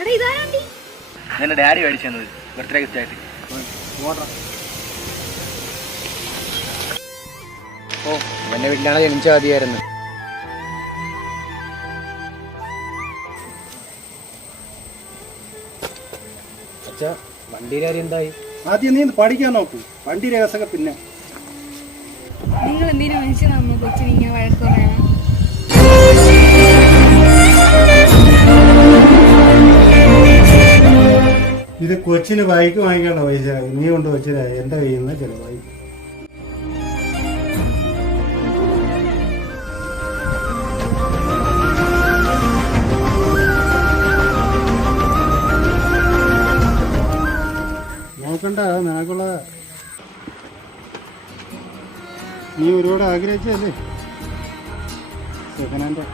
എന്റെ ഡാഡി മേടിച്ചു തന്നത് ബർത്ത്ഡേ ഗിഫ്റ്റ് ആയിട്ട്. ഓ എന്റെ വീട്ടിലാണ് ജനിച്ചാൽ മതിയായിരുന്നു. അച്ഛാ വണ്ടിയുടെ കാര്യം എന്തായി? ആദ്യം നീ പഠിക്കാൻ നോക്കൂ, വണ്ടി രഹസ്യമൊക്കെ പിന്നെ. നിങ്ങൾ എന്തിനാ മനുഷ്യ നമ്മൾ കൊച്ചിനിങ്ങനെ വഴക്ക് പറയണം? ഇത് കൊച്ചിന് ബൈക്ക് വാങ്ങിക്കേണ്ട പൈസ നീ കൊണ്ട് വെച്ചത് എന്റെ കയ്യിൽ നിന്ന് ചിലവായി. നോക്കണ്ട, നിനക്കുള്ള നീ ഒരുപാട് ആഗ്രഹിച്ചല്ലേ സെക്കൻഡ് ഹാൻഡ്.